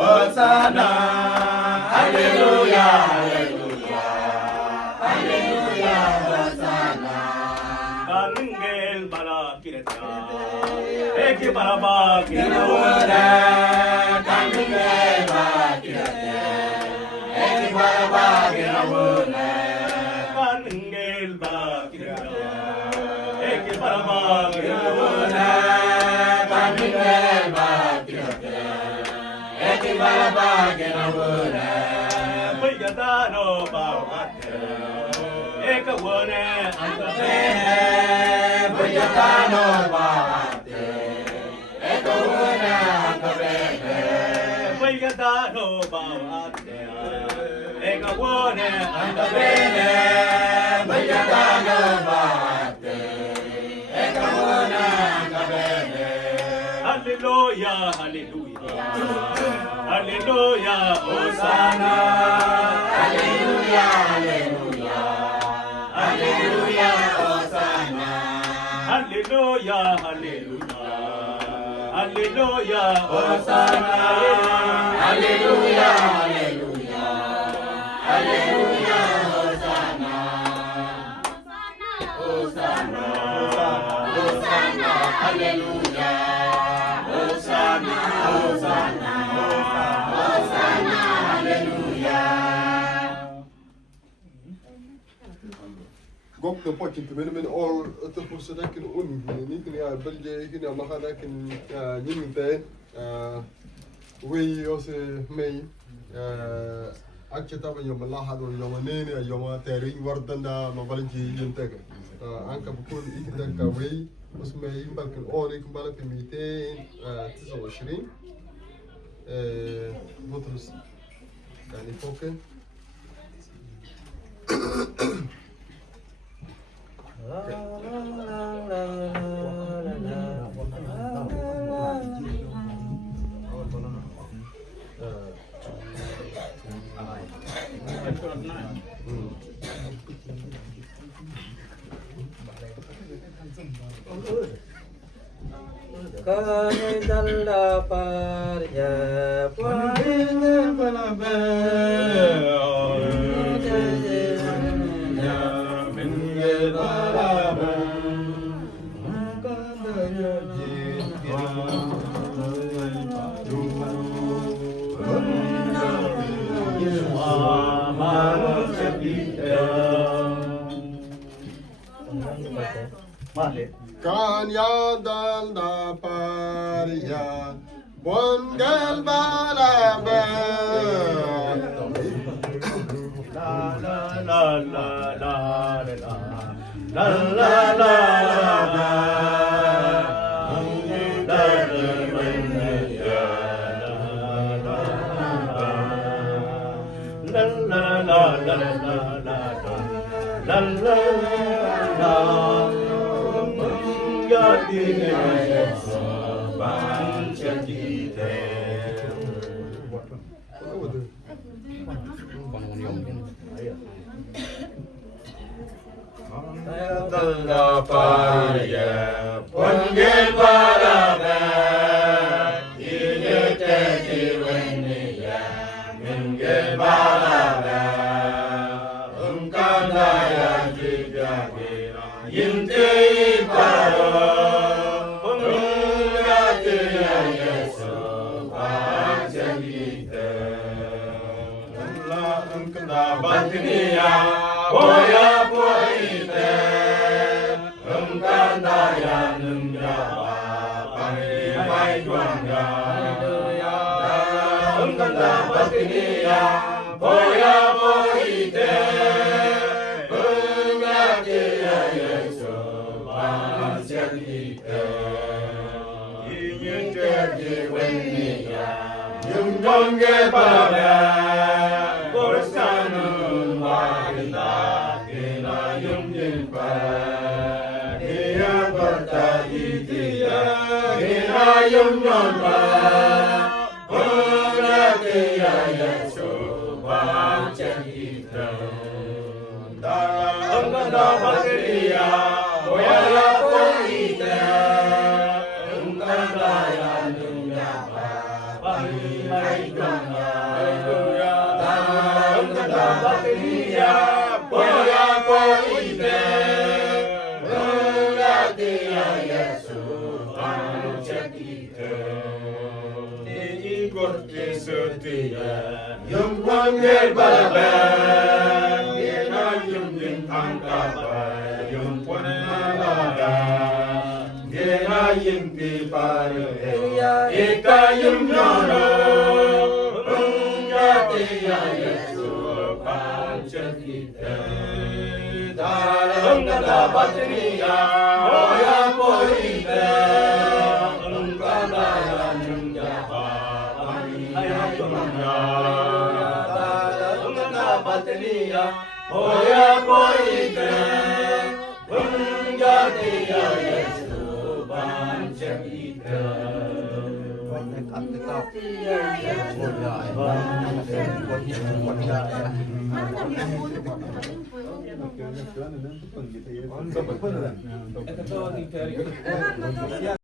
Hosanna, Hallelujah, Hallelujah, Hallelujah, Hosanna. Kanungel bala kireta, eki baraba kireta. Kanungel bala kireta, eki baraba kireta. Kanungel bala kireta, eki baraba kireta. Kanungel bala kireta. Bajatano bawate, eka wone antabe. Bajatano bawate, eka wone antabe. Bajatano bawate, eka wone antabe. Bajatano bawate, eka wone antabe. Hallelujah, hallelujah. Hallelujah, Hosanna. Hallelujah, Hallelujah. Hallelujah, Hosanna. Hallelujah, Hallelujah. Hallelujah, Hosanna. Hallelujah, Hallelujah. Hallelujah, Hosanna. Hosanna, Hosanna, Hallelujah. Hosanna, Hosanna. قمت بوكيت من أول تفرس لكن أون نيجي يا بلجي هنا ما هذا لكن نيجي وي يوس مي أكتر يوم الله هذا يوم نين يوم تارين وردنا ما بلجي ينتج أنك بكون إكتر كوي بس مي يمكن أون يكمل في 229 بطرس يعني فوق Kane dalla parya parya palabe Kanya dal paria bongal balabe la la la la la la la la la la Bhaktiya Boya Boite Bhagatiya Yesu Bhansakite Yinjaki Wenniya Yungongge Baba Borsanun Wahida Kina Yungjinpa Niya Bata Itiya Kina Yungjinpa Bhagatiya Yesu Bhansakite Dhamma Bhaktiya Boya Boite Ungkandaya Nunyapa Hallelujah Dhamma Bhaktiya Boya Boite Bhagatiya Yesu Bhansakite Ikurti Sutiya Yungwangge Baba Nina Yungjin Tangkapa Yungpun Malada Nina Yingti Pare Eka Yungyono Bhagatiya Yesu Bhansakite Dharam Dada Bhatniya Boya Boite Ungkandaya Nunyapa Bhatniya Boya Boite Bhagatiya Yesu Bhansakite Ito to,